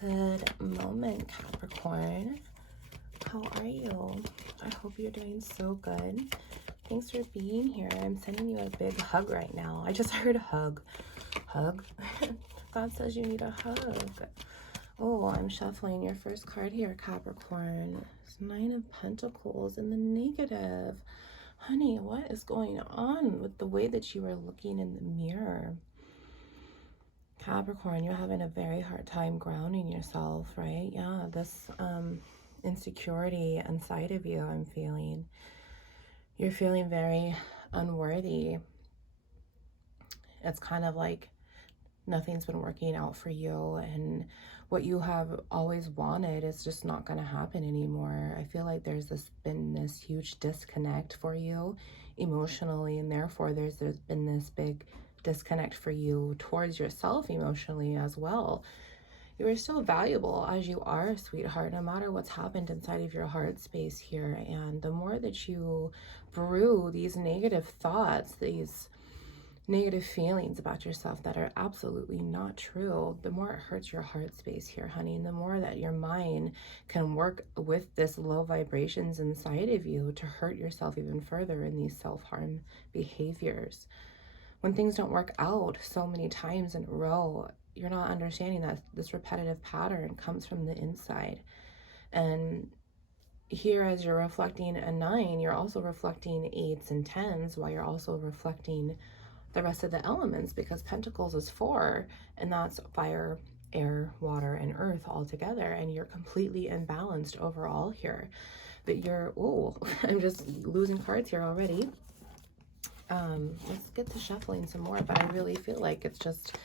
Good moment, Capricorn. How are you? I hope you're doing so good. Thanks for being here. I'm sending you a big hug right now. I just heard hug. Hug? God says you need a hug. Oh, I'm shuffling your first card here, Capricorn. It's Nine of Pentacles in the negative. Honey, what is going on with the way that you are looking in the mirror? Capricorn, you're having a very hard time grounding yourself, right? Yeah, this insecurity inside of you, I'm feeling. You're feeling very unworthy. It's kind of like nothing's been working out for you, and what you have always wanted is just not going to happen anymore. I feel like there's been this huge disconnect for you emotionally, and therefore there's been this big disconnect for you towards yourself emotionally as well. You are so valuable as you are, sweetheart, no matter what's happened inside of your heart space here. And the more that you brew these negative thoughts, these negative feelings about yourself that are absolutely not true, the more it hurts your heart space here, honey. And the more that your mind can work with this low vibrations inside of you to hurt yourself even further in these self-harm behaviors. When things don't work out so many times in a row, you're not understanding that this repetitive pattern comes from the inside. And here, as you're reflecting a 9, you're also reflecting 8s and 10s, while you're also reflecting the rest of the elements, because Pentacles is 4, and that's fire, air, water, and earth all together, and you're completely imbalanced overall here. But you're, oh, I'm just losing cards here already. Let's get to shuffling some more, but I really feel like it's just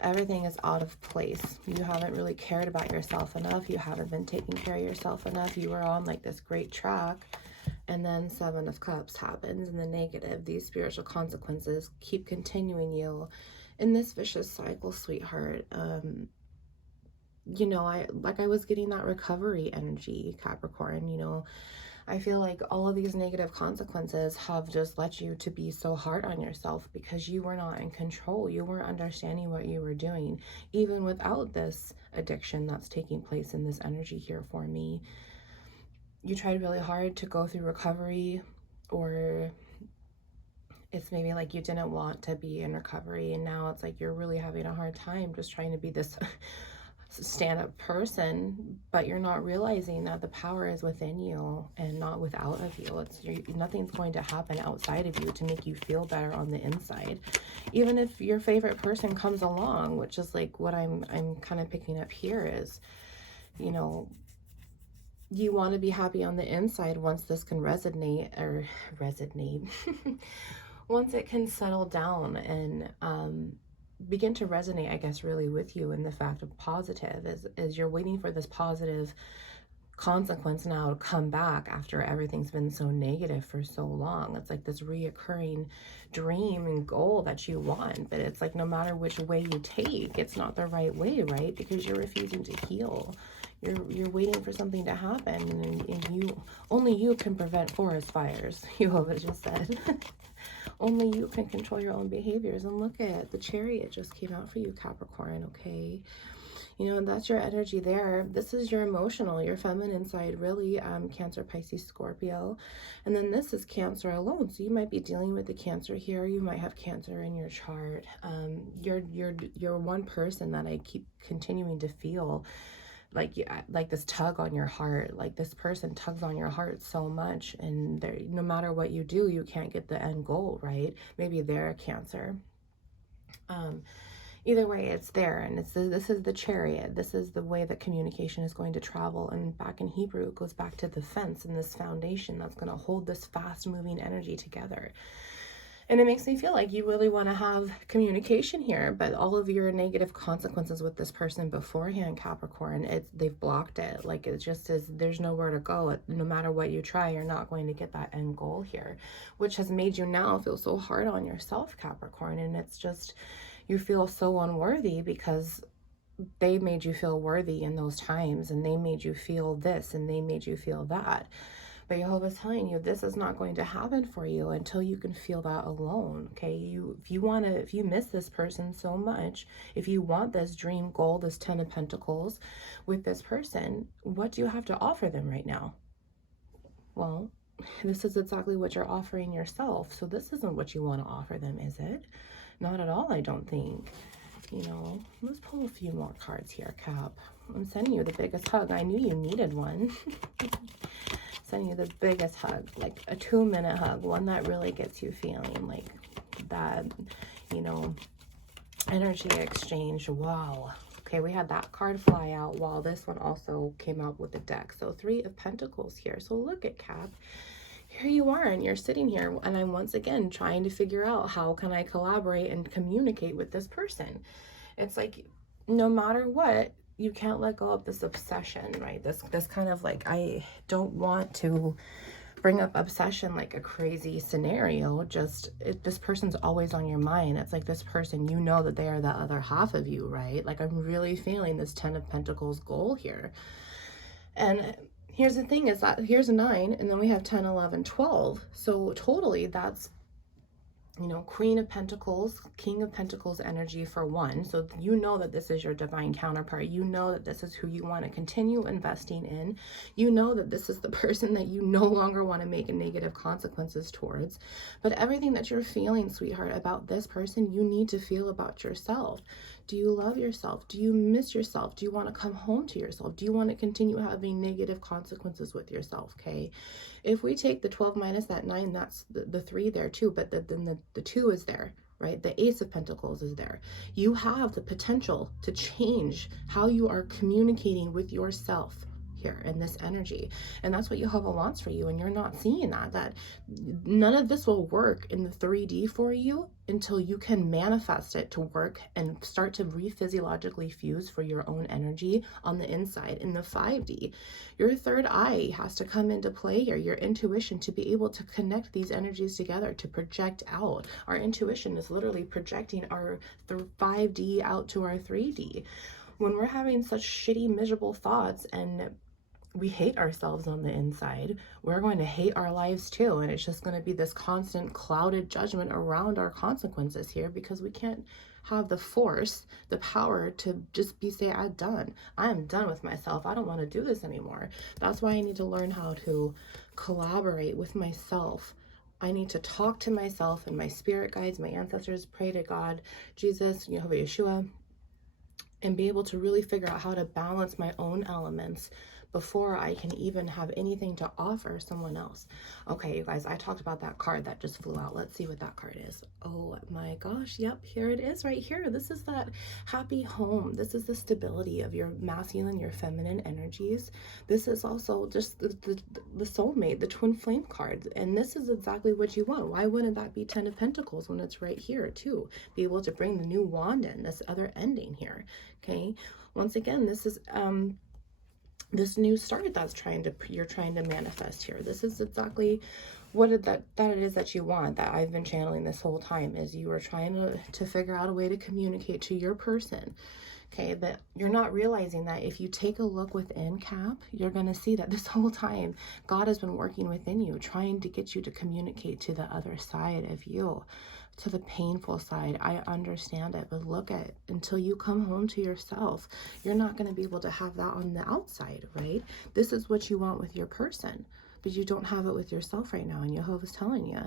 everything is out of place. You haven't really cared about yourself enough. You haven't been taking care of yourself enough. You were on like this great track, and then 7 of Cups happens in the negative. These spiritual consequences keep continuing you in this vicious cycle, sweetheart. You know, I was getting that recovery energy, Capricorn. You know, I feel like all of these negative consequences have just led you to be so hard on yourself because you were not in control. You weren't understanding what you were doing, even without this addiction that's taking place in this energy here for me. You tried really hard to go through recovery, or it's maybe like you didn't want to be in recovery, and now it's like you're really having a hard time just trying to be this stand-up person, but you're not realizing that the power is within you and not without of you. Nothing's going to happen outside of you to make you feel better on the inside. Even if your favorite person comes along, which is like what I'm kind of picking up here is, you know, you want to be happy on the inside once this can resonate once it can settle down and begin to resonate, I guess, really with you. And the fact of positive is you're waiting for this positive consequence now to come back after everything's been so negative for so long. It's like this reoccurring dream and goal that you want, but it's like no matter which way you take, it's not the right way, right? Because you're refusing to heal. You're waiting for something to happen, and only you can prevent forest fires. You just said. Only you can control your own behaviors. And look at the Chariot just came out for you, Capricorn, okay? You know, that's your energy there. This is your emotional, your feminine side, really, Cancer, Pisces, Scorpio. And then this is Cancer alone. So you might be dealing with the Cancer here. You might have Cancer in your chart. You're one person that I keep continuing to feel like this tug on your heart. Like this person tugs on your heart so much, and no matter what you do, you can't get the end goal, right? Maybe they're a Cancer. Either way, it's there, and this is the Chariot. This is the way that communication is going to travel. And back in Hebrew, it goes back to the fence and this foundation that's going to hold this fast moving energy together. And it makes me feel like you really want to have communication here, but all of your negative consequences with this person beforehand, Capricorn, they've blocked it. Like it just is, there's nowhere to go. No matter what you try, you're not going to get that end goal here, which has made you now feel so hard on yourself, Capricorn. And it's just, you feel so unworthy because they made you feel worthy in those times, and they made you feel this, and they made you feel that. But Jehovah's telling you this is not going to happen for you until you can feel that alone. Okay, if you miss this person so much, if you want this dream goal, this 10 of Pentacles with this person, what do you have to offer them right now? Well, this is exactly what you're offering yourself. So this isn't what you want to offer them, is it? Not at all, I don't think. You know, let's pull a few more cards here, Cap. I'm sending you the biggest hug. I knew you needed one. Sending you the biggest hug, like a 2-minute hug, one that really gets you feeling like that, you know, energy exchange. Wow. Okay, we had that card fly out while this one also came out with the deck. So 3 of Pentacles here. So look at Cap. Here you are, and you're sitting here, and I'm once again trying to figure out how can I collaborate and communicate with this person. It's like, no matter what, you can't let go of this obsession, right? This kind of like, I don't want to bring up obsession like a crazy scenario. Just this person's always on your mind. It's like this person, you know that they are the other half of you, right? Like, I'm really feeling this 10 of Pentacles goal here. And here's the thing is that here's a 9, and then we have 10, 11, 12. So totally that's, you know, Queen of Pentacles, King of Pentacles energy for 1. So you know that this is your divine counterpart. You know that this is who you want to continue investing in. You know that this is the person that you no longer want to make negative consequences towards. But everything that you're feeling, sweetheart, about this person, you need to feel about yourself. Do you love yourself? Do you miss yourself? Do you want to come home to yourself? Do you want to continue having negative consequences with yourself? Okay. If we take the 12 minus that 9, that's the 3 there too, but then the 2 is there, right? The Ace of Pentacles is there. You have the potential to change how you are communicating with yourself here in this energy. And that's what Jehovah wants for you. And you're not seeing that none of this will work in the 3D for you until you can manifest it to work and start to re-physiologically fuse for your own energy on the inside in the 5D. Your third eye has to come into play here, your intuition, to be able to connect these energies together, to project out. Our intuition is literally projecting our 5D out to our 3D. When we're having such shitty, miserable thoughts and we hate ourselves on the inside, we're going to hate our lives too. And it's just going to be this constant clouded judgment around our consequences here, because we can't have the force, the power to just say, I'm done with myself. I don't want to do this anymore. That's why I need to learn how to collaborate with myself. I need to talk to myself and my spirit guides, my ancestors, pray to God, Jesus, Jehovah Yeshua, and be able to really figure out how to balance my own elements before I can even have anything to offer someone else. Okay, you guys, I talked about that card that just flew out. Let's see what that card is. Oh my gosh, yep, here it is right here. This is that happy home. This is the stability of your masculine, your feminine energies. This is also just the soulmate, the twin flame cards. And this is exactly what you want. Why wouldn't that be 10 of Pentacles when it's right here too? Be able to bring the new wand in, this other ending here. Okay, once again, this is this new start you're trying to manifest here. This is exactly what it is that you want, that I've been channeling this whole time, is you are trying to figure out a way to communicate to your person. Okay, but you're not realizing that if you take a look within, Cap, you're going to see that this whole time God has been working within you, trying to get you to communicate to the other side of you, to the painful side. I understand it, but look at, until you come home to yourself, you're not going to be able to have that on the outside, right? This is what you want with your person, but you don't have it with yourself right now. And Jehovah's telling you,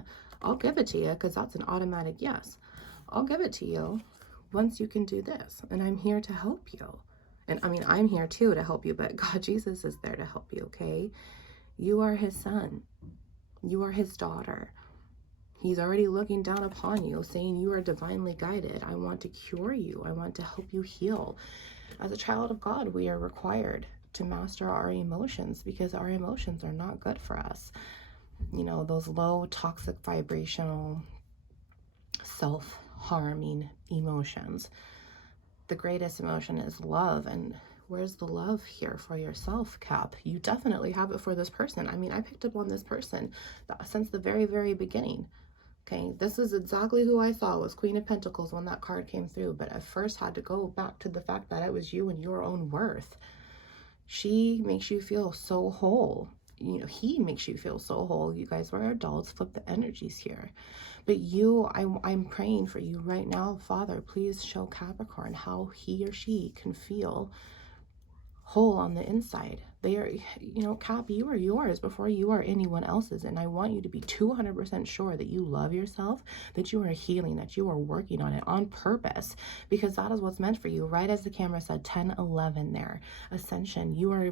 I'll give it to you, because that's an automatic yes. I'll give it to you once you can do this, and I'm here to help you. And I mean, I'm here too to help you, but God, Jesus is there to help you. Okay, you are his son, you are his daughter. He's already looking down upon you, saying you are divinely guided. I want to cure you. I want to help you heal. As a child of God, we are required to master our emotions, because our emotions are not good for us. You know, those low, toxic, vibrational, self-harming emotions. The greatest emotion is love. And where's the love here for yourself, Cap? You definitely have it for this person. I mean, I picked up on this person since the very, very beginning. Okay, this is exactly who I saw was Queen of Pentacles when that card came through, but I first had to go back to the fact that it was you and your own worth. She makes you feel so whole. you know, he makes you feel so whole. You guys were adults, flip the energies here. But I'm praying for you right now, Father, please show Capricorn how he or she can feel whole on the inside. They are, you know, Cap, you are yours before you are anyone else's. And I want you to be 200% sure that you love yourself, that you are healing, that you are working on it on purpose, because that is what's meant for you. Right as the camera said, 10-11 there. Ascension, you are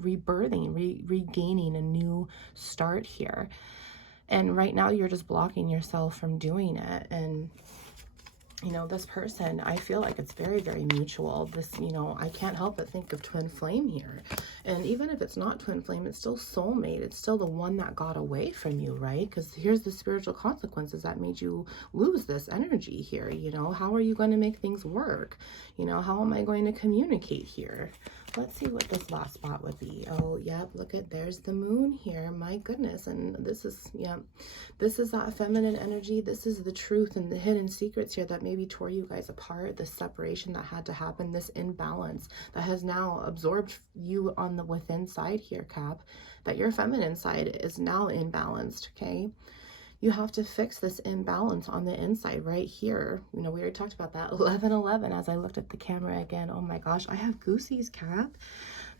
rebirthing, regaining a new start here. And right now you're just blocking yourself from doing it. And you know, this person, I feel like it's very, very mutual. This, you know, I can't help but think of twin flame here. And even if it's not twin flame, it's still soulmate. It's still the one that got away from you, right? Because here's the spiritual consequences that made you lose this energy here. You know, how are you going to make things work? You know, how am I going to communicate here? Let's see what this last spot would be. Oh, yep, look at, there's the moon here. My goodness. And this is, yeah, this is that feminine energy. This is the truth and the hidden secrets here that maybe tore you guys apart. This separation that had to happen, this imbalance that has now absorbed you on the within side here, Cap, that your feminine side is now imbalanced, okay? You have to fix this imbalance on the inside right here. You know, we already talked about that. 11-11 as I looked at the camera again. Oh my gosh, I have goosies, Cap.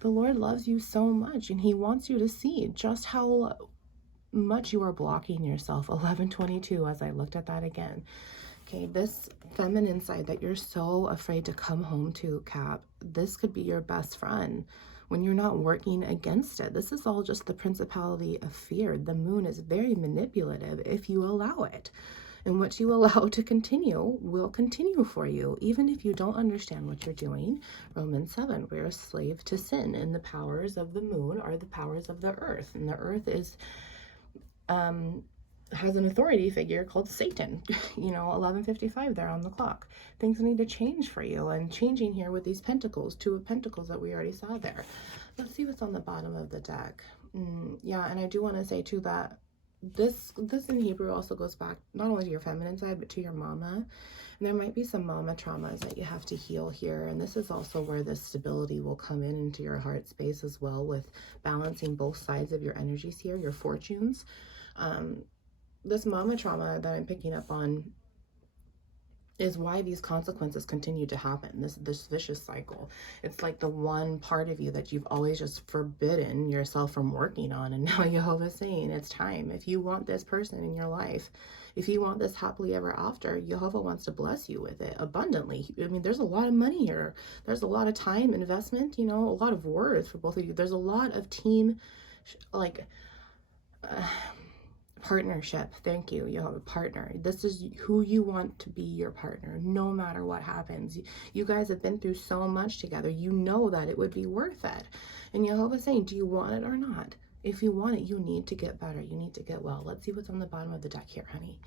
The Lord loves you so much, and he wants you to see just how much you are blocking yourself. 11-22 as I looked at that again. Okay, this feminine side that you're so afraid to come home to, Cap, this could be your best friend when you're not working against it. This is all just the principality of fear. The moon is very manipulative if you allow it. And what you allow to continue will continue for you, even if you don't understand what you're doing. Romans 7, we're a slave to sin, and the powers of the moon are the powers of the earth. And the earth is has an authority figure called Satan. You know, 11:55 there on the clock. Things need to change for you, and changing here with these pentacles, 2 of pentacles that we already saw there. Let's see what's on the bottom of the deck. Yeah, and I do want to say too that this in Hebrew also goes back not only to your feminine side but to your mama, and there might be some mama traumas that you have to heal here. And this is also where this stability will come in into your heart space as well, with balancing both sides of your energies here, your fortunes. This mama trauma that I'm picking up on is why these consequences continue to happen, this vicious cycle. It's like the one part of you that you've always just forbidden yourself from working on, and now Jehovah's saying it's time. If you want this person in your life, if you want this happily ever after, Jehovah wants to bless you with it abundantly. I mean, there's a lot of money here. There's a lot of time investment, you know, a lot of worth for both of you. There's a lot of team, like, partnership. Thank you. You have a partner. This is who you want to be your partner, no matter what happens. You guys have been through so much together. You know that it would be worth it. And Jehovah's saying, do you want it or not? If you want it, you need to get better. You need to get well. Let's see what's on the bottom of the deck here, honey.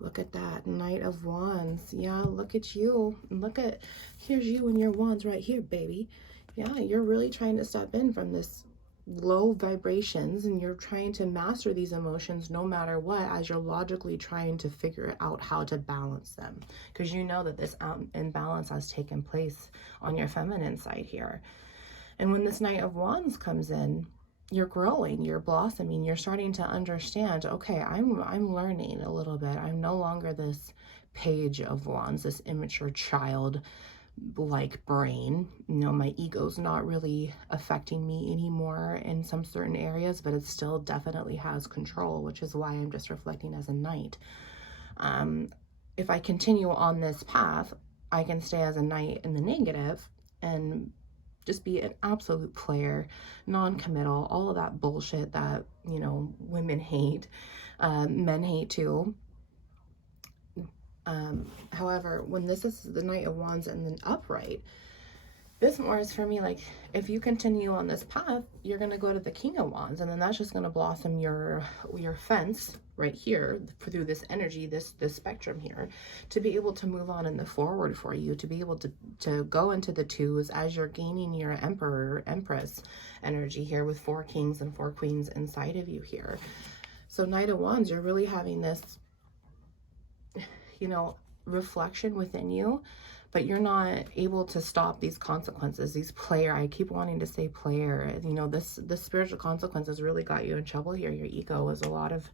Look at that. Knight of Wands. Yeah, look at you. Look at, here's you and your wands right here, baby. Yeah, you're really trying to step in from this low vibrations, and you're trying to master these emotions no matter what, as you're logically trying to figure out how to balance them, because you know that this imbalance has taken place on your feminine side here. And when this Knight of Wands comes in, you're growing, you're blossoming, you're starting to understand, okay, I'm learning a little bit. I'm no longer this Page of Wands, this immature child like brain. You know, my ego's not really affecting me anymore in some certain areas, but it still definitely has control, which is why I'm just reflecting as a knight. If I continue on this path, I can stay as a knight in the negative and just be an absolute player, non-committal, all of that bullshit that, you know, women hate, men hate too. However, when this is the Knight of Wands and then upright, this more is for me like, if you continue on this path, you're going to go to the King of Wands, and then that's just going to blossom your fence right here through this energy, this spectrum here, to be able to move on in the forward for you, to be able to go into the twos as you're gaining your Emperor, Empress energy here with 4 kings and 4 queens inside of you here. So Knight of Wands, you're really having this, you know, reflection within you, but you're not able to stop these consequences, these player, I keep wanting to say player, you know, this spiritual consequences really got you in trouble here. Your ego is a lot of,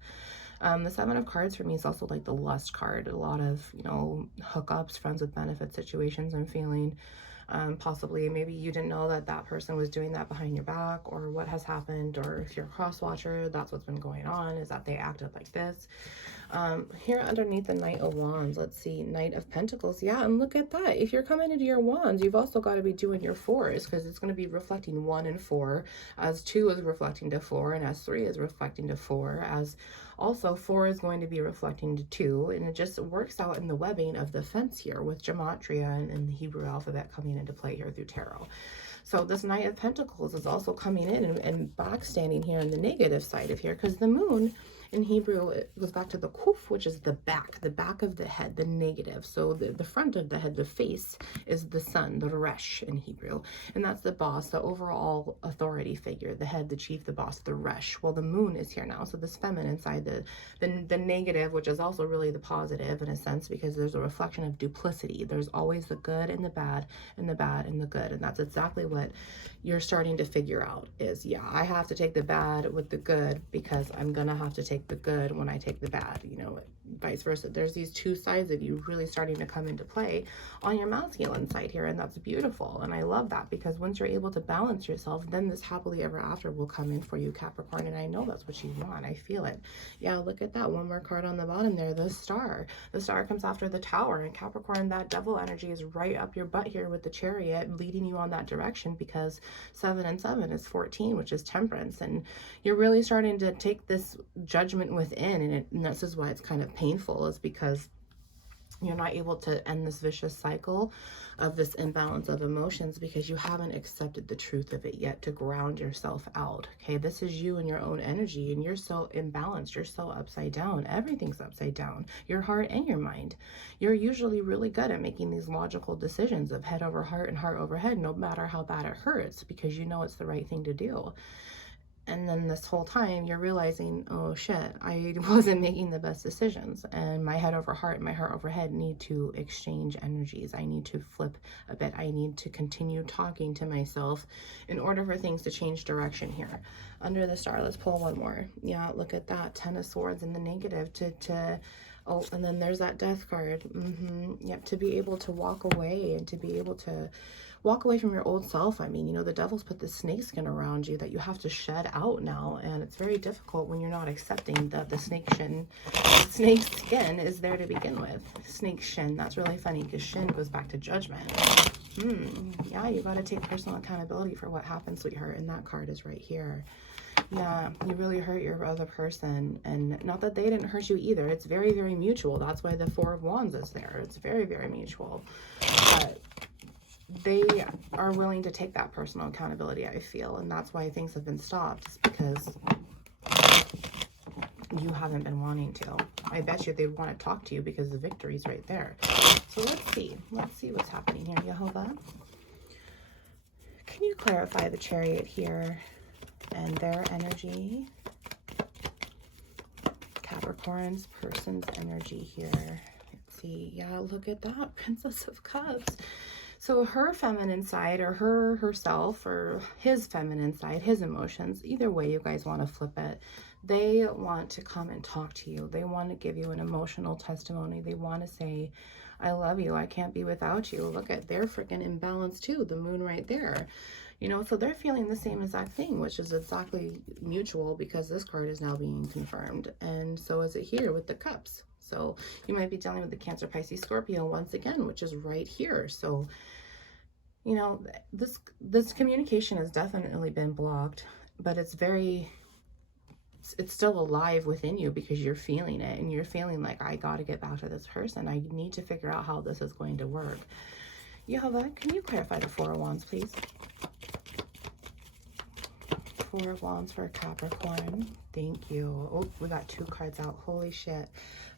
the Seven of Cards for me is also like the lust card, a lot of, you know, hookups, friends with benefit situations I'm feeling. Possibly, maybe you didn't know that that person was doing that behind your back, or what has happened, or if you're a cross watcher, that's what's been going on, is that they acted like this. Here underneath the Knight of Wands, let's see, Knight of Pentacles. Yeah, and look at that. If you're coming into your Wands, you've also got to be doing your 4s, because it's going to be reflecting 1 and 4, as 2 is reflecting to 4, and as 3 is reflecting to 4, as also 4 is going to be reflecting to 2, and it just works out in the webbing of the fence here with gematria and the Hebrew alphabet coming into play here through tarot. So this Knight of Pentacles is also coming in and backstanding here in the negative side of here, because the moon in Hebrew, it goes back to the kuf, which is the back of the head, the negative. So the front of the head, the face, is the sun, the resh in Hebrew. And that's the boss, the overall authority figure, the head, the chief, the boss, the resh. Well, the moon is here now. So this feminine side, the negative, which is also really the positive in a sense, because there's a reflection of duplicity. There's always the good and the bad and the bad and the good. And that's exactly what you're starting to figure out is, yeah, I have to take the bad with the good, because I'm going to have to take the good when I take the bad, you know, vice versa. There's these two sides of you really starting to come into play on your masculine side here, and that's beautiful. And I love that, because once you're able to balance yourself, then this happily ever after will come in for you, Capricorn, and I know that's what you want. I feel it. Yeah, look at that. One more card on the bottom there, the Star. The Star comes after the Tower, and Capricorn, that devil energy is right up your butt here with the Chariot, leading you on that direction, because 7 and 7 is 14, which is temperance, and you're really starting to take this judgment within, and this is why it's kind of painful, is because you're not able to end this vicious cycle of this imbalance of emotions, because you haven't accepted the truth of it yet to ground yourself out. Okay, this is you and your own energy, and you're so imbalanced, you're so upside down, everything's upside down, your heart and your mind. You're usually really good at making these logical decisions of head over heart and heart over head, no matter how bad it hurts, because you know it's the right thing to do. And then this whole time you're realizing, oh shit, I wasn't making the best decisions, and my head over heart and my heart over head need to exchange energies. I need to flip a bit. I need to continue talking to myself in order for things to change direction here. Under the Star, let's pull one more. Yeah, look at that, 10 of Swords in the negative oh, and then there's that Death card. Yep, to be able to walk away, and to be able to walk away from your old self. I mean, you know, the devil's put this snakeskin around you that you have to shed out now, and it's very difficult when you're not accepting that the snake skin is there to begin with. Snake shin, that's really funny, because shin goes back to judgment. Yeah, you got to take personal accountability for what happened, sweetheart, and that card is right here. Yeah, you really hurt your other person, and not that they didn't hurt you either. It's very, very mutual. That's why the 4 of Wands is there. It's very, very mutual. But they are willing to take that personal accountability, I feel, and that's why things have been stopped. It's because you haven't been wanting to. I bet you they want to talk to you, because the victory's right there. So let's see what's happening here, Jehovah. Can you clarify the Chariot here and their energy? Capricorn's person's energy here. Let's see. Yeah, look at that, Princess of Cups. So her feminine side, or herself, or his feminine side, his emotions, either way you guys want to flip it, they want to come and talk to you. They want to give you an emotional testimony. They want to say, I love you, I can't be without you. Look at, they're freaking imbalanced too, the moon right there. You know, so they're feeling the same exact thing, which is exactly mutual, because this card is now being confirmed. And so is it here with the Cups. So you might be dealing with the Cancer, Pisces, Scorpio once again, which is right here. So, you know, this communication has definitely been blocked, but it's still alive within you, because you're feeling it, and you're feeling like, I got to get back to this person. I need to figure out how this is going to work. Yehovah, can you clarify the 4 of Wands, please? 4 of Wands for Capricorn. Thank you. Oh, we got 2 cards out. Holy shit.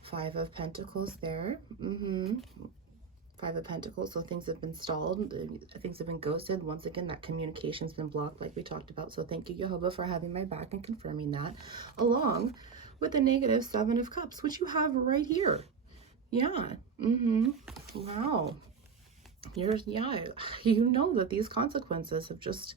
5 of Pentacles there. 5 of Pentacles. So things have been stalled. Things have been ghosted. Once again, that communication's been blocked, like we talked about. So thank you, Jehovah, for having my back and confirming that, along with the negative 7 of Cups, which you have right here. Yeah. Wow. yeah, you know that these consequences have just,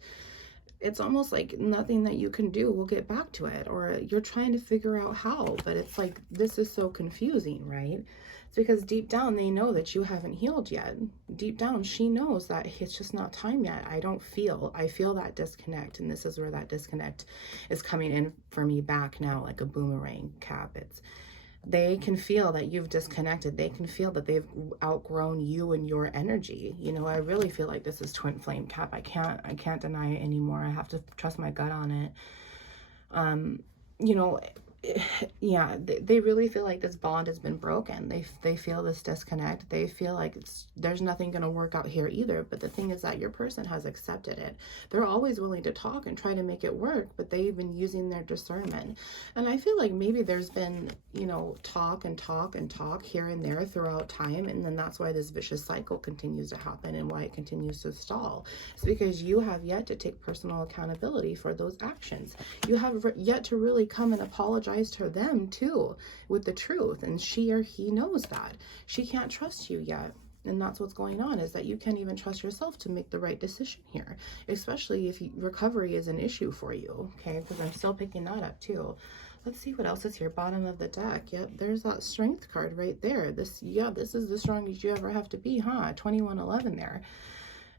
it's almost like nothing that you can do will get back to it, or you're trying to figure out how, but it's like, this is so confusing, right? It's because deep down they know that you haven't healed yet. Deep down she knows that it's just not time yet. I feel that disconnect, and this is where that disconnect is coming in for me back now, like a boomerang, Cap. It's, they can feel that you've disconnected. They can feel that they've outgrown you and your energy. You know, I really feel like this is twin flame, Cap. I can't deny it anymore. I have to trust my gut on it. You know, yeah, they really feel like this bond has been broken. They feel this disconnect. They feel like there's nothing going to work out here either. But the thing is that your person has accepted it. They're always willing to talk and try to make it work, but they've been using their discernment. And I feel like maybe there's been, you know, talk and talk and talk here and there throughout time, and then that's why this vicious cycle continues to happen and why it continues to stall. It's because you have yet to take personal accountability for those actions. You have yet to really come and apologize to them too with the truth, and she or he knows that. She can't trust you yet, and that's what's going on, is that you can't even trust yourself to make the right decision here, especially if recovery is an issue for you. Okay, because I'm still picking that up too. Let's see what else is here. Bottom of the deck. Yep, there's that strength card right there. This is the strongest you ever have to be, huh? 2111 there.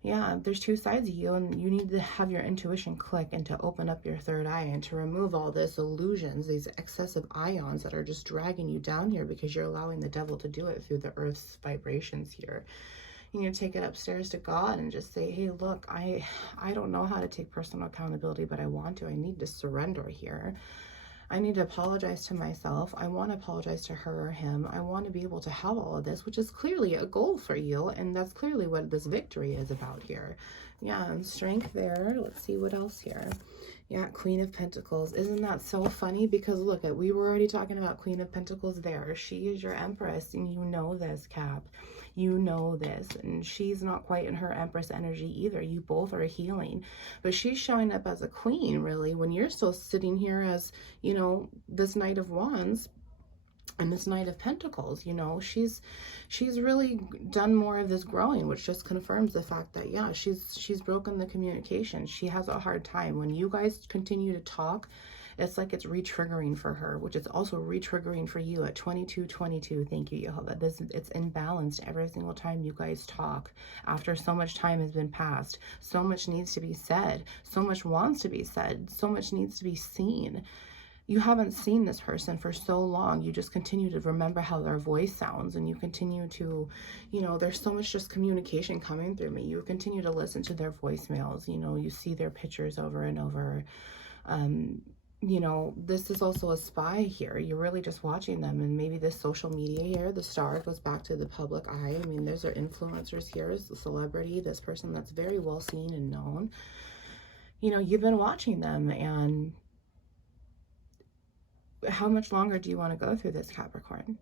Yeah, there's two sides of you, and you need to have your intuition click and to open up your third eye and to remove all this illusions, these excessive ions that are just dragging you down here, because you're allowing the devil to do it through the earth's vibrations here. You need to take it upstairs to God and just say, hey, look, I don't know how to take personal accountability, but I want to. I need to surrender here. I need to apologize to myself. I want to apologize to her or him. I want to be able to have all of this, which is clearly a goal for you. And that's clearly what this victory is about here. Yeah, and strength there. Let's see what else here. Yeah, Queen of Pentacles. Isn't that so funny? Because look, we were already talking about Queen of Pentacles there. She is your Empress, and you know this, Cap. You know this, and she's not quite in her Empress energy either. You both are healing, but she's showing up as a queen, really, when you're still sitting here as, you know, this Knight of Wands and this Knight of Pentacles. You know, she's really done more of this growing, which just confirms the fact that, yeah, she's broken the communication. She has a hard time when you guys continue to talk. It's like it's re-triggering for her, which is also re-triggering for you at 2222. Thank you, Jehovah. It's imbalanced every single time you guys talk. After so much time has been passed, so much needs to be said, so much wants to be said, so much needs to be seen. You haven't seen this person for so long. You just continue to remember how their voice sounds, and you continue to, you know, there's so much just communication coming through me. You continue to listen to their voicemails, you know, you see their pictures over and over. You know, this is also a spy here. You're really just watching them, and maybe this social media here, the star goes back to the public eye. I mean, there's our influencers here, is the celebrity, this person that's very well seen and known. You know, you've been watching them, and how much longer do you want to go through this, Capricorn?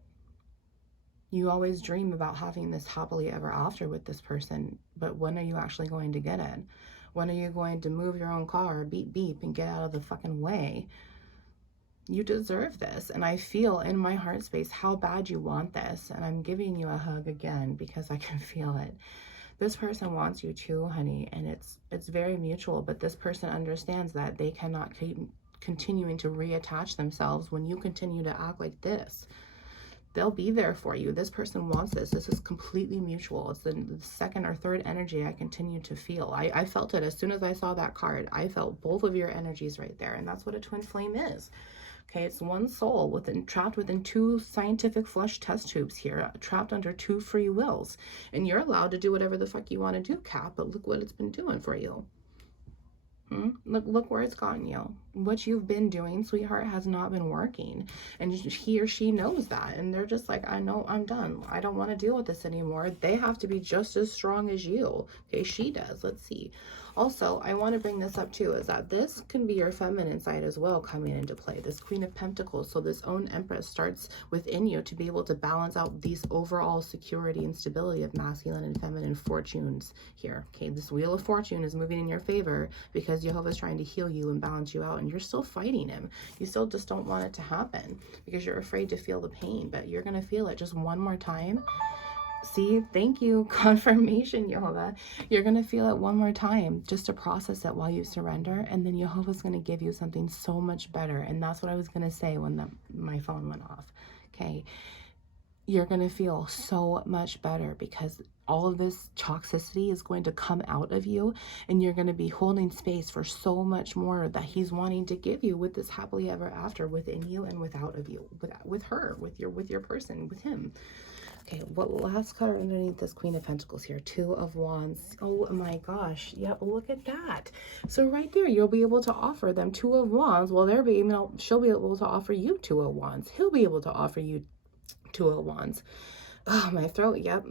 You always dream about having this happily ever after with this person, but when are you actually going to get it? When are you going to move your own car, beep, beep, and get out of the fucking way? You deserve this. And I feel in my heart space how bad you want this. And I'm giving you a hug again because I can feel it. This person wants you too, honey. And it's very mutual. But this person understands that they cannot keep continuing to reattach themselves when you continue to act like this. They'll be there for you. This person wants this. This is completely mutual. It's the second or third energy I continue to feel. I felt it as soon as I saw that card. I felt both of your energies right there. And that's what a twin flame is. Okay, it's one soul trapped within two scientific flesh test tubes here, trapped under two free wills. And you're allowed to do whatever the fuck you want to do, Cap, but look what it's been doing for you. Look where it's gotten you. What you've been doing, sweetheart, has not been working. And he or she knows that. And they're just like, I know, I'm done. I don't want to deal with this anymore. They have to be just as strong as you. Okay, she does. Let's see. Also, I want to bring this up too, is that this can be your feminine side as well coming into play. This Queen of Pentacles. So this own Empress starts within you to be able to balance out these overall security and stability of masculine and feminine fortunes here. Okay, this Wheel of Fortune is moving in your favor because Jehovah's trying to heal you and balance you out, and you're still fighting him. You still just don't want it to happen because you're afraid to feel the pain, but you're going to feel it just one more time. See, thank you. Confirmation, Jehovah. You're going to feel it one more time just to process it while you surrender. And then Jehovah's going to give you something so much better. And that's what I was going to say when my phone went off. Okay. You're going to feel so much better because all of this toxicity is going to come out of you, and you're going to be holding space for so much more that he's wanting to give you with this happily ever after within you and without of you, with her, with your person, with him. Okay, what last card underneath this Queen of Pentacles here? Two of Wands. Oh my gosh. Yep, look at that. So right there, you'll be able to offer them Two of Wands. Well, she'll be able to offer you Two of Wands. He'll be able to offer you Two of Wands. Oh, my throat. Yep.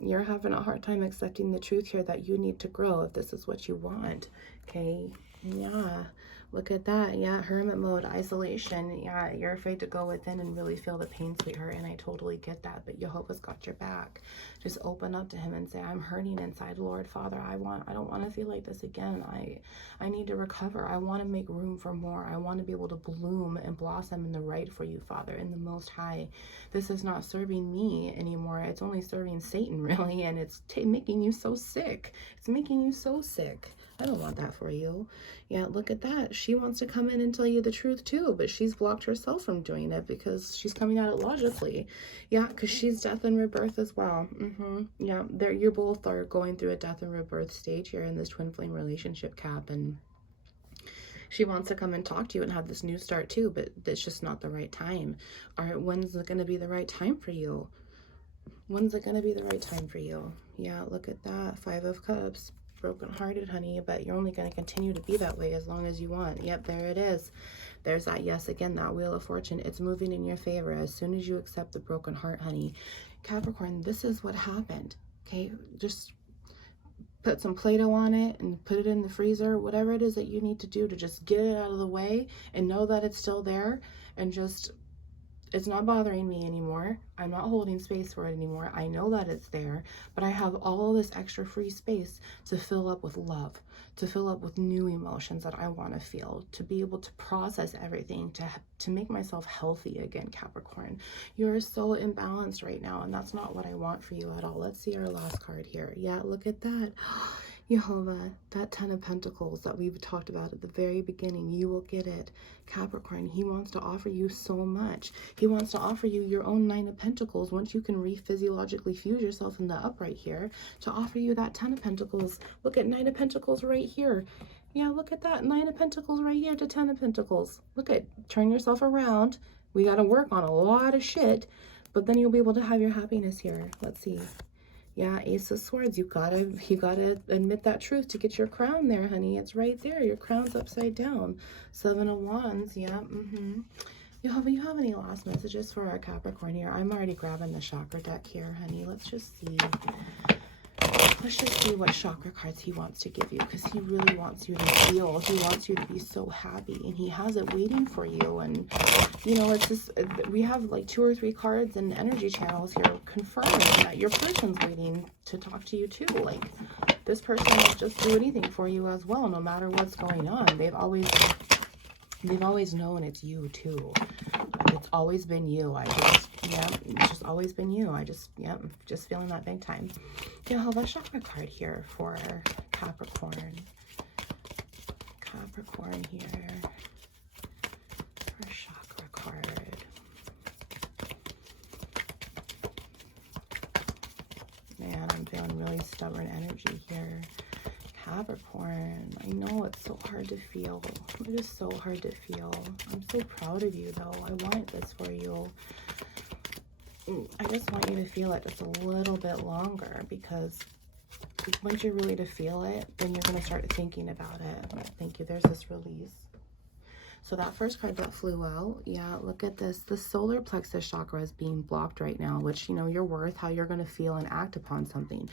You're having a hard time accepting the truth here that you need to grow if this is what you want. Okay. Yeah. Look at that. Yeah. Hermit mode, isolation. Yeah. You're afraid to go within and really feel the pain, sweetheart. And I totally get that. But Jehovah's got your back. Just open up to him and say, I'm hurting inside, Lord Father. I don't want to feel like this again. I need to recover. I want to make room for more. I want to be able to bloom and blossom in the right for you, Father, in the Most High. This is not serving me anymore. It's only serving Satan, really. And it's making you so sick. It's making you so sick. I don't want that for you. Yeah, look at that. She wants to come in and tell you the truth too, but she's blocked herself from doing it because she's coming at it logically. Yeah, because she's death and rebirth as well. Yeah, you both are going through a death and rebirth stage here in this twin flame relationship, Cap, and she wants to come and talk to you and have this new start too, but it's just not the right time. All right, when's it going to be the right time for you? When's it going to be the right time for you? Yeah, look at that. Five of Cups. Broken-hearted, honey, but you're only going to continue to be that way as long as you want. Yep, there it is. There's that yes again, that Wheel of Fortune. It's moving in your favor as soon as you accept the broken heart, honey. Capricorn, this is what happened. Okay, just put some Play-Doh on it and put it in the freezer, whatever it is that you need to do to just get it out of the way and know that it's still there, and just, it's not bothering me anymore. I'm not holding space for it anymore. I know that it's there, but I have all of this extra free space to fill up with love, to fill up with new emotions that I want to feel, to be able to process everything, to make myself healthy again, Capricorn. You're so imbalanced right now, and that's not what I want for you at all. Let's see our last card here. Yeah, look at that. Jehovah, that Ten of Pentacles that we've talked about at the very beginning, you will get it. Capricorn, he wants to offer you so much. He wants to offer you your own Nine of Pentacles once you can physiologically fuse yourself in the upright here, to offer you that Ten of Pentacles. Look at Nine of Pentacles right here. Yeah, look at that. Nine of Pentacles right here to Ten of Pentacles. Look at, turn yourself around. We got to work on a lot of shit, but then you'll be able to have your happiness here. Let's see. Yeah, Ace of Swords. You gotta admit that truth to get your crown there, honey. It's right there. Your crown's upside down. Seven of Wands. Yeah. You have any last messages for our Capricorn here? I'm already grabbing the chakra deck here, honey. Let's just see. Let's just see what chakra cards he wants to give you, because he really wants you to heal. He wants you to be so happy, and he has it waiting for you. And you know, it's just, we have like 2 or 3 cards and energy channels here confirming that your person's waiting to talk to you too. Like, this person will just do anything for you as well, no matter what's going on. They've always known it's you too. It's always been you. It's just always been you. Just feeling that big time. You have a chakra card here for Capricorn. Capricorn here. For chakra card. Man, I'm feeling really stubborn energy here. Capricorn, I know it's so hard to feel. It is so hard to feel. I'm so proud of you, though. I want this for you. I just want you to feel it just a little bit longer, because once you're really to feel it, then you're going to start thinking about it. Thank you. There's this release. So that first card that flew out, yeah, look at this. The solar plexus chakra is being blocked right now, which, you know, your worth, how you're going to feel and act upon something.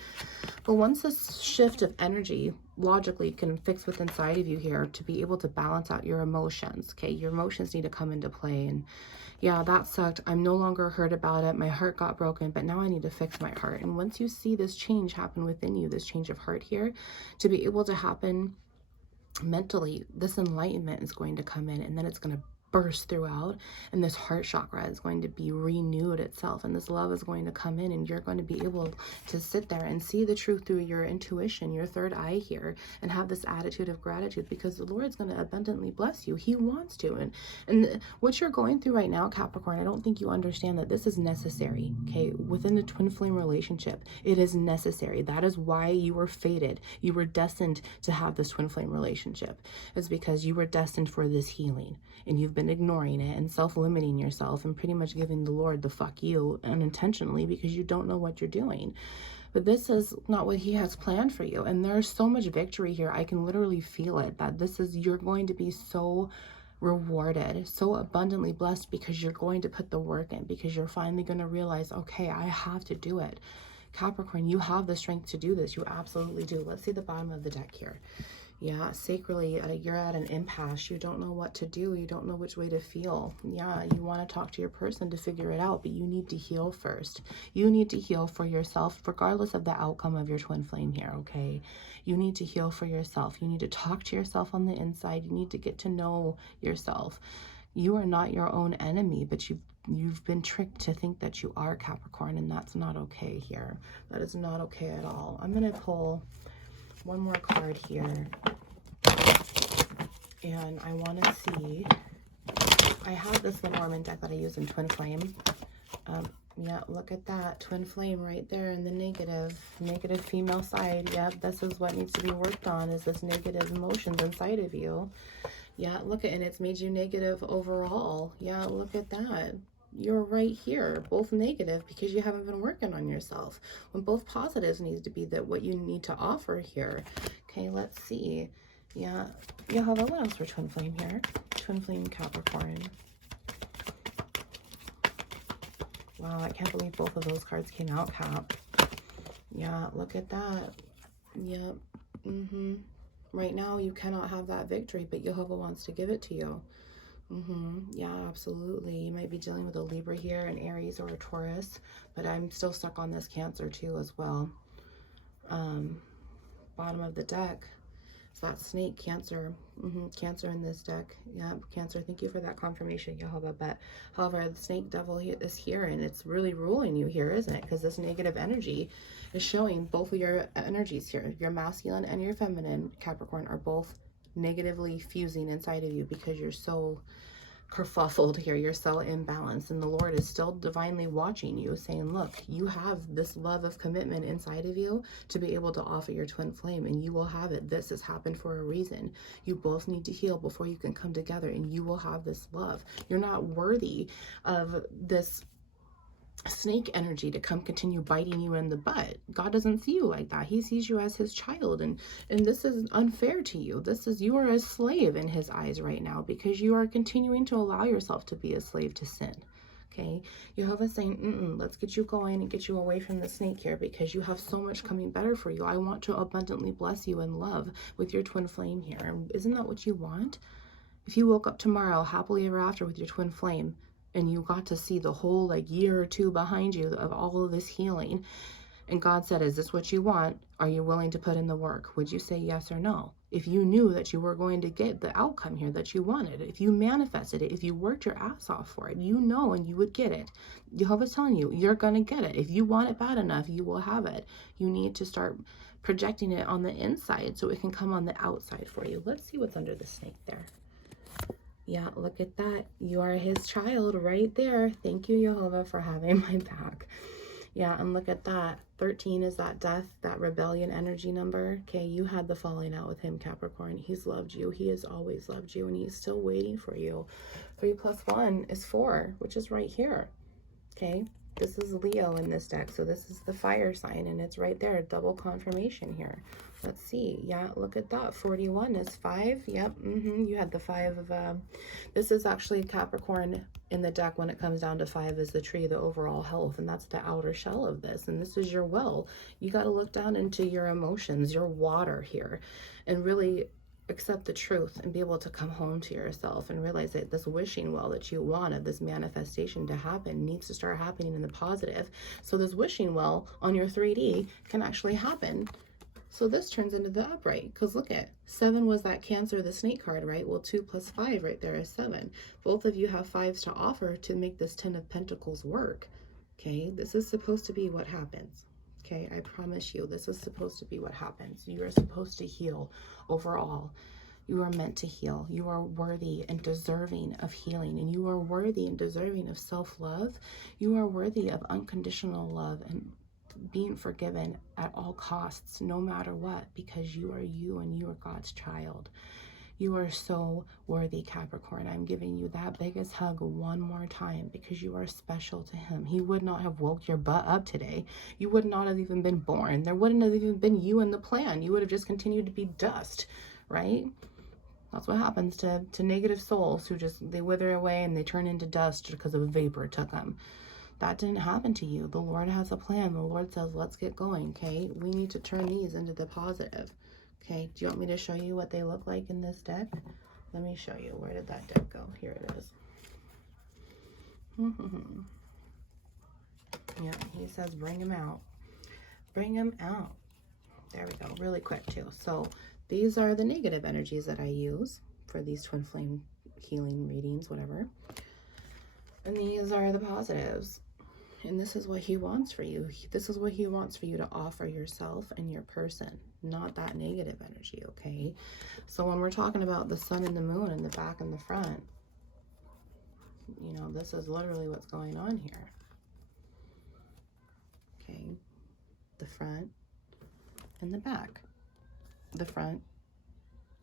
But once this shift of energy logically can fix what's inside of you here to be able to balance out your emotions, okay? Your emotions need to come into play. And yeah, that sucked. I'm no longer hurt about it. My heart got broken, but now I need to fix my heart. And once you see this change happen within you, this change of heart here, to be able to happen mentally, this enlightenment is going to come in, and then it's going to burst throughout, and this heart chakra is going to be renewed itself, and this love is going to come in, and you're going to be able to sit there and see the truth through your intuition, your third eye here, and have this attitude of gratitude, because the Lord's going to abundantly bless you. He wants to. And what you're going through right now, Capricorn, I don't think you understand that this is necessary. Okay, within the twin flame relationship, it is necessary. That is why you were fated. You were destined to have this twin flame relationship. It's because you were destined for this healing, and you've been ignoring it and self-limiting yourself and pretty much giving the Lord the fuck you unintentionally, because you don't know what you're doing. But this is not what he has planned for you. And there's so much victory here. I can literally feel it, that you're going to be so rewarded, so abundantly blessed, because you're going to put the work in, because you're finally going to realize, okay, I have to do it. Capricorn, you have the strength to do this. You absolutely do. Let's see the bottom of the deck here. Yeah, sacredly, you're at an impasse. You don't know what to do. You don't know which way to feel. Yeah, you want to talk to your person to figure it out, but you need to heal first. You need to heal for yourself, regardless of the outcome of your twin flame here, okay? You need to heal for yourself. You need to talk to yourself on the inside. You need to get to know yourself. You are not your own enemy, but you've been tricked to think that you are, Capricorn, and that's not okay here. That is not okay at all. I'm going to pull one more card here, and I want to see, I have this Lenormand deck that I use in twin flame. Yeah, look at that twin flame right there in the negative female side. Yep, this is what needs to be worked on, is this negative emotions inside of you. Yeah, look at, and it's made you negative overall. Yeah, look at that. You're right here, both negative, because you haven't been working on yourself, when both positives needs to be that what you need to offer here. Okay, let's see. Yeah, Jehovah, what else for twin flame here? Twin flame Capricorn. Wow, I can't believe both of those cards came out, Cap. Yeah, look at that. Yep. Right now, you cannot have that victory, but Jehovah wants to give it to you. Yeah, absolutely. You might be dealing with a Libra here, an Aries or a Taurus, but I'm still stuck on this Cancer too as well. Bottom of the deck, so that snake, Cancer. Cancer in this deck. Yeah, Cancer, thank you for that confirmation, Jehovah. But however, the snake devil is here, and it's really ruling you here, isn't it? Because this negative energy is showing both of your energies here. Your masculine and your feminine, Capricorn, are both negatively fusing inside of you, because you're so kerfuffled here, you're so imbalanced, and the Lord is still divinely watching you, saying, look, you have this love of commitment inside of you to be able to offer your twin flame, and you will have it. This has happened for a reason. You both need to heal before you can come together, and you will have this love. You're not worthy of this snake energy to come continue biting you in the butt. God doesn't see you like that. He sees you as his child, and this is unfair to you. You are a slave in his eyes right now, because you are continuing to allow yourself to be a slave to sin. Okay, Jehovah's saying, let's get you going and get you away from the snake here, because you have so much coming better for you. I want to abundantly bless you in love with your twin flame here. And isn't that what you want? If you woke up tomorrow happily ever after with your twin flame, and you got to see the whole year or two behind you of all of this healing, and God said, is this what you want? Are you willing to put in the work? Would you say yes or no? If you knew that you were going to get the outcome here that you wanted, if you manifested it, if you worked your ass off for it, you know, and you would get it. Jehovah's telling you, you're going to get it. If you want it bad enough, you will have it. You need to start projecting it on the inside so it can come on the outside for you. Let's see what's under the snake there. Yeah, look at that. You are his child right there. Thank you, Jehovah, for having my back. Yeah, and look at that. 13 is that death, that rebellion energy number. Okay, you had the falling out with him, Capricorn. He's loved you. He has always loved you, and he's still waiting for you. 3 + 1 is 4, which is right here. Okay, this is Leo in this deck, so this is the fire sign, and it's right there, double confirmation here. Let's see. Yeah, look at that. 41 is 5. Yep. You had the 5 of, this is actually Capricorn in the deck. When it comes down to 5 is the tree, the overall health, and that's the outer shell of this. And this is your will. You got to look down into your emotions, your water here, and really accept the truth and be able to come home to yourself and realize that this wishing well that you wanted, this manifestation to happen, needs to start happening in the positive. So this wishing well on your 3D can actually happen So this turns into the upright, because look at 7 was that Cancer, the snake card, right? Well, 2 plus 5 right there is 7. Both of you have 5s to offer to make this 10 of Pentacles work. Okay, this is supposed to be what happens. Okay, I promise you, this is supposed to be what happens. You are supposed to heal overall. You are meant to heal. You are worthy and deserving of healing, and you are worthy and deserving of self-love. You are worthy of unconditional love and being forgiven at all costs, no matter what, because you are you and you are God's child. You are so worthy, Capricorn. I'm giving you that biggest hug one more time because you are special to him. He would not have woke your butt up today. You would not have even been born. There wouldn't have even been you in the plan. You would have just continued to be dust, right? That's what happens to negative souls who just, they wither away and they turn into dust because of a vapor took them. That didn't happen to you. The Lord has a plan. The Lord says, let's get going, okay? We need to turn these into the positive, okay? Do you want me to show you what they look like in this deck? Let me show you. Where did that deck go? Here it is. Yeah, he says, bring him out. Bring him out. There we go. Really quick, too. So these are the negative energies that I use for these twin flame healing readings, whatever. And these are the positives. And this is what he wants for you. This is what he wants for you to offer yourself and your person, not that negative energy, okay? So when we're talking about the sun and the moon and the back and the front, you know, this is literally what's going on here. Okay? The front and the back. The front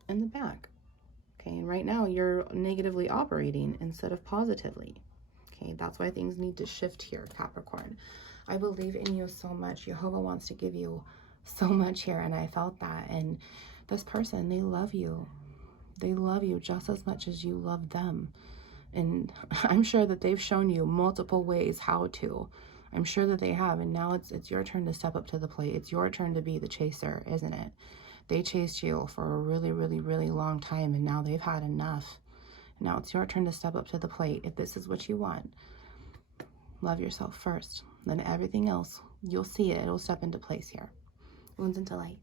and the back. Okay, and right now you're negatively operating instead of positively. Okay, that's why things need to shift here, Capricorn. I believe in you so much. Jehovah wants to give you so much here, and I felt that. And this person, they love you. They love you just as much as you love them. And I'm sure that they've shown you multiple ways how to. I'm sure that they have, and now it's your turn to step up to the plate. It's your turn to be the chaser, isn't it? They chased you for a really, really, really long time, and now they've had enough. Now it's your turn to step up to the plate. If this is what you want, love yourself first. Then everything else, you'll see it. It'll step into place here. Wounds into light.